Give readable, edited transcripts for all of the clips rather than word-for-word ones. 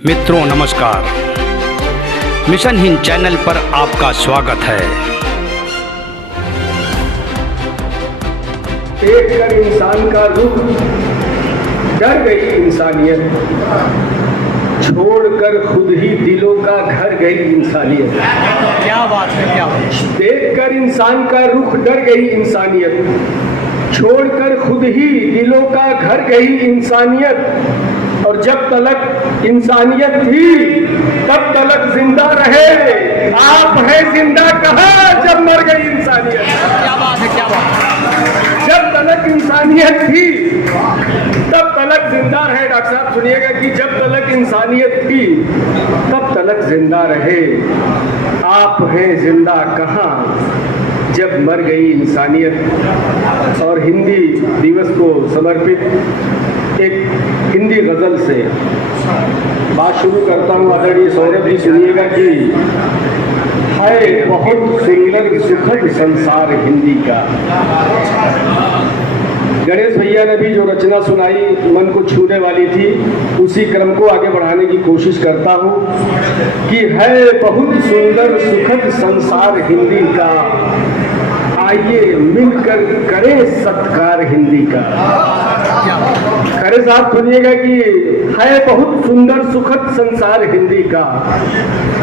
मित्रों नमस्कार, mission Hind channel पर आपका स्वागत है। देख कर इंसान का रुख डर गई इंसानियत, छोड़कर खुद ही दिलों का घर गई इंसानियत। क्या बात है, क्या बात। देख कर इंसान का रुख डर गई इंसानियत, छोड़कर खुद ही दिलों का घर गई इंसानियत। और जब तलक इंसानियत थी तब तलक जिंदा रहे, आप है जिंदा कहाँ जब मर गई इंसानियत। क्या बात है, क्या बात। जब तलक इंसानियत थी तब तलक जिंदा रहे। डॉक्टर साहब सुनिएगा कि जब तलक इंसानियत थी तब तलक जिंदा रहे, आप हैं जिंदा कहाँ जब मर गई इंसानियत। और हिंदी दिवस को समर्पित एक हिंदी गजल से बात शुरू करता हूँ। आदरणीय सौरभ जी सुनिएगा कि है बहुत सुंदर सुखद संसार हिंदी का। गणेश भैया ने भी जो रचना सुनाई मन को छूने वाली थी, उसी क्रम को आगे बढ़ाने की कोशिश करता हूँ कि है बहुत सुंदर सुखद संसार हिंदी का, आइए मिलकर करें सत्कार हिंदी का। खरे साहब सुनिएगा कि है बहुत सुंदर सुखद संसार हिंदी का,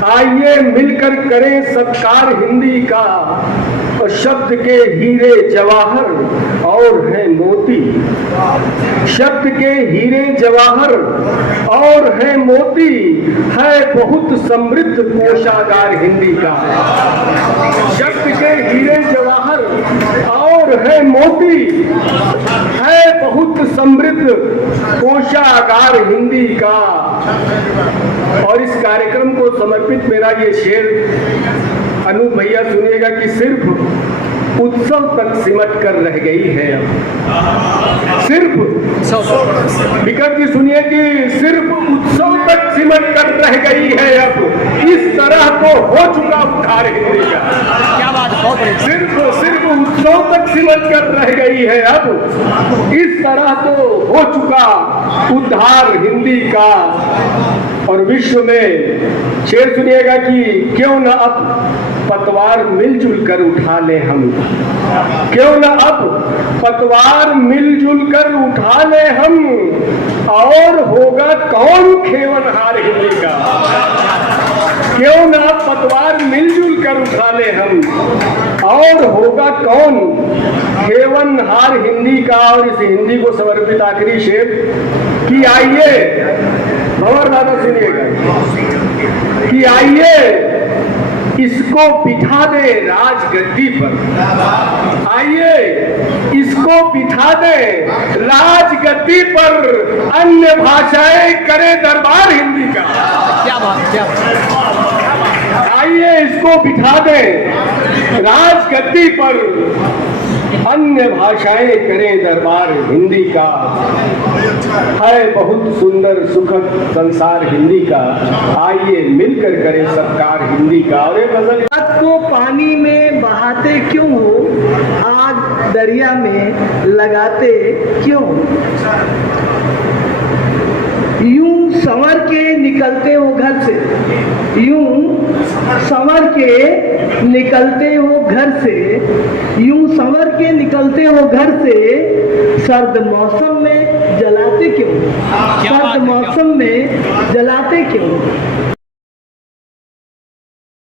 आइए मिलकर करें सत्कार हिंदी का। और शब्द के हीरे जवाहर और है मोती, शब्द के हीरे जवाहर और है मोती, है बहुत समृद्ध कोशागार हिंदी का। शब्द के हीरे जवाहर और है मोती, है बहुत समृद्ध कोशागार हिंदी का। और इस कार्यक्रम को समर्पित मेरा ये शेर अनूप भैया सुनिएगा कि सिर्फ उत्सव तक सिमट कर रह गई है अब। सिर्फ विकट जी सुनिए कि सिर्फ उत्सव तक सिमट कर रह गई है अब, इस तरह तो हो चुका उद्धार हिंदी का। क्या बात है। सिर्फ उत्सव तक सिमट कर रह गई है अब, इस तरह तो हो चुका उद्धार हिंदी का। और विश्व में शेर सुनिएगा कि क्यों न अब पतवार मिलजुल कर उठा ले हम, क्यों न अब पतवार मिलजुल कर उठा ले हम, और होगा कौन खेवनहार हिंदी का। क्यों न अब पतवार मिलजुल कर उठा ले हम, और होगा कौन खेवनहार हिंदी का। और इस हिंदी को समर्पित आखिरी शेर कि आइए भंवर दादा सुनिएगा कि आइए इसको बिठा दे राजगद्दी पर, आइए इसको बिठा दे राजगद्दी पर, अन्य भाषाएं करे दरबार हिंदी का। क्या बात, क्या बात। आइए इसको बिठा दे राजगद्दी पर, अन्य भाषाएं करें दरबार हिंदी का। है बहुत सुंदर सुखद संसार हिंदी का, आइए मिलकर करें सत्कार हिंदी का। और एक गजल को पानी में बहाते क्यों हो, आग दरिया में लगाते क्यों, यूं संवर के निकलते हो घर से, यूं संवर के निकलते हो घर से, यूं संवर के निकलते हो घर से, सर्द मौसम में जलाते क्यों, सर्द मौसम में जलाते क्यों।